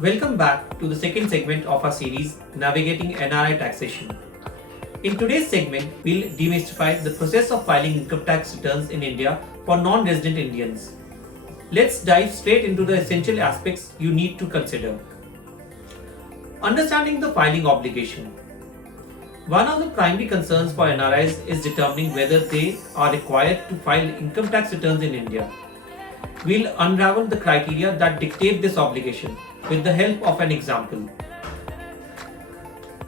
Welcome back to the second segment of our series, Navigating NRI Taxation. In today's segment, we'll demystify the process of filing income tax returns in India for non-resident Indians. Let's dive straight into the essential aspects you need to consider. Understanding the filing obligation. One of the primary concerns for NRIs is determining whether they are required to file income tax returns in India. We'll unravel the criteria that dictate this obligation with the help of an example.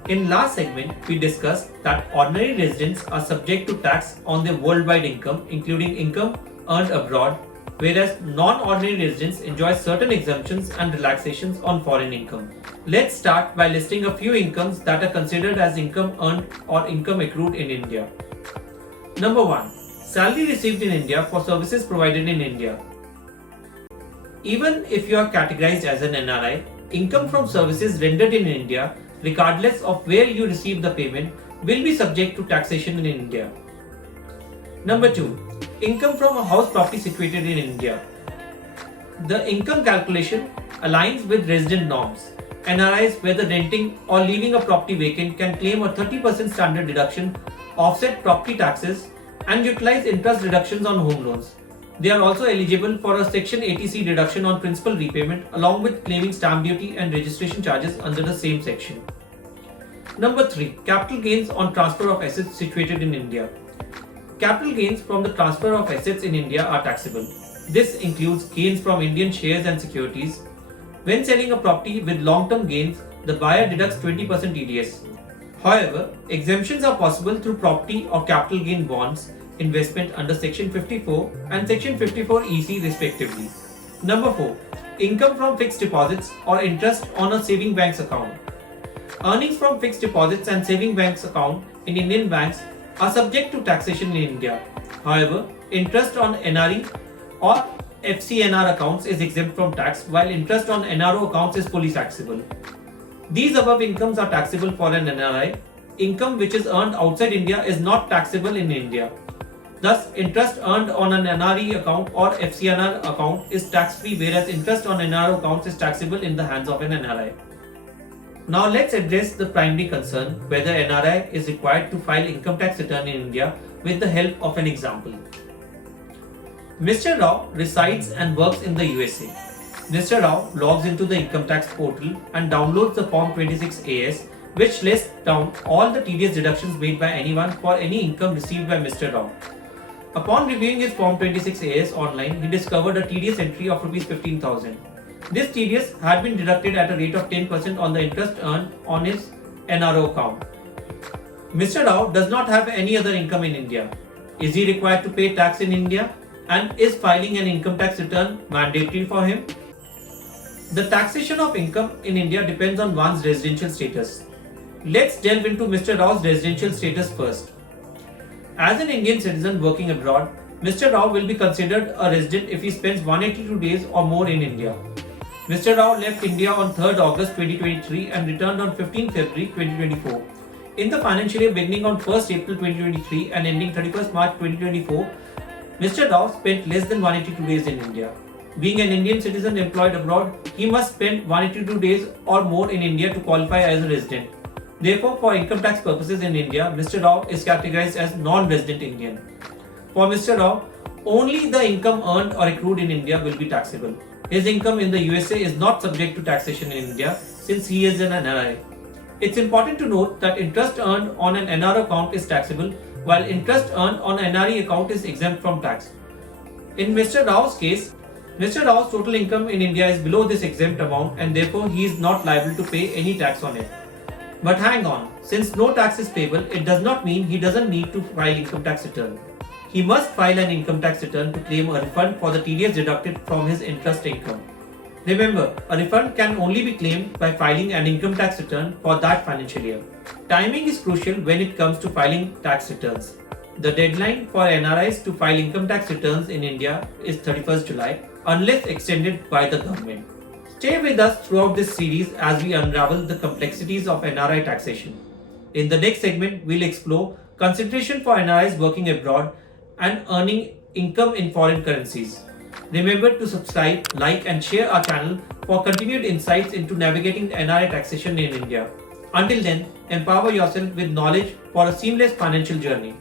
In last segment, we discussed that ordinary residents are subject to tax on their worldwide income, including income earned abroad, whereas non-ordinary residents enjoy certain exemptions and relaxations on foreign income. Let's start by listing a few incomes that are considered as income earned or income accrued in India. Number 1. Salary received in India for services provided in India. Even if you are categorized as an NRI, income from services rendered in India, regardless of where you receive the payment, will be subject to taxation in India. Number 2. Income from a house property situated in India. The income calculation aligns with resident norms. NRIs, whether renting or leaving a property vacant, can claim a 30% standard deduction, offset property taxes, and utilize interest reductions on home loans. They are also eligible for a Section 80C deduction on principal repayment, along with claiming stamp duty and registration charges under the same section. Number 3. Capital gains on transfer of assets situated in India. Capital gains from the transfer of assets in India are taxable. This includes gains from Indian shares and securities. When selling a property with long-term gains, the buyer deducts 20% TDS. However, exemptions are possible through property or capital gain bonds investment under Section 54 and Section 54 EC respectively. Number 4. Income from fixed deposits or interest on a saving bank's account. Earnings from fixed deposits and saving banks account in Indian banks are subject to taxation in India. However, interest on NRI or FCNR accounts is exempt from tax, while interest on NRO accounts is fully taxable. These above incomes are taxable for an NRI. Income which is earned outside India is not taxable in India. Thus, interest earned on an NRE account or FCNR account is tax-free, whereas interest on NRO accounts is taxable in the hands of an NRI. Now let's address the primary concern, whether NRI is required to file income tax return in India, with the help of an example. Mr. Rao resides and works in the USA. Mr. Rao logs into the income tax portal and downloads the Form 26AS, which lists down all the TDS deductions made by anyone for any income received by Mr. Rao. Upon reviewing his Form 26AS online, he discovered a TDS entry of Rs 15,000. This TDS had been deducted at a rate of 10% on the interest earned on his NRO account. Mr. Rao does not have any other income in India. Is he required to pay tax in India? And is filing an income tax return mandatory for him? The taxation of income in India depends on one's residential status. Let's delve into Mr. Rao's residential status first. As an Indian citizen working abroad, Mr. Rao will be considered a resident if he spends 182 days or more in India. Mr. Rao left India on 3rd August 2023 and returned on 15th February 2024. In the financial year beginning on 1st April 2023 and ending 31st March 2024, Mr. Rao spent less than 182 days in India. Being an Indian citizen employed abroad, he must spend 182 days or more in India to qualify as a resident. Therefore, for income tax purposes in India, Mr. Rao is categorized as non-resident Indian. For Mr. Rao, only the income earned or accrued in India will be taxable. His income in the USA is not subject to taxation in India since he is an NRI. It's important to note that interest earned on an NRO account is taxable, while interest earned on an NRE account is exempt from tax. In Mr. Rao's case, Mr. Rao's total income in India is below this exempt amount and therefore he is not liable to pay any tax on it. But hang on, since no tax is payable, it does not mean he doesn't need to file income tax return. He must file an income tax return to claim a refund for the TDS deducted from his interest income. Remember, a refund can only be claimed by filing an income tax return for that financial year. Timing is crucial when it comes to filing tax returns. The deadline for NRIs to file income tax returns in India is 31st July, unless extended by the government. Stay with us throughout this series as we unravel the complexities of NRI taxation. In the next segment, we'll explore consideration for NRIs working abroad and earning income in foreign currencies. Remember to subscribe, like and share our channel for continued insights into navigating the NRI taxation in India. Until then, empower yourself with knowledge for a seamless financial journey.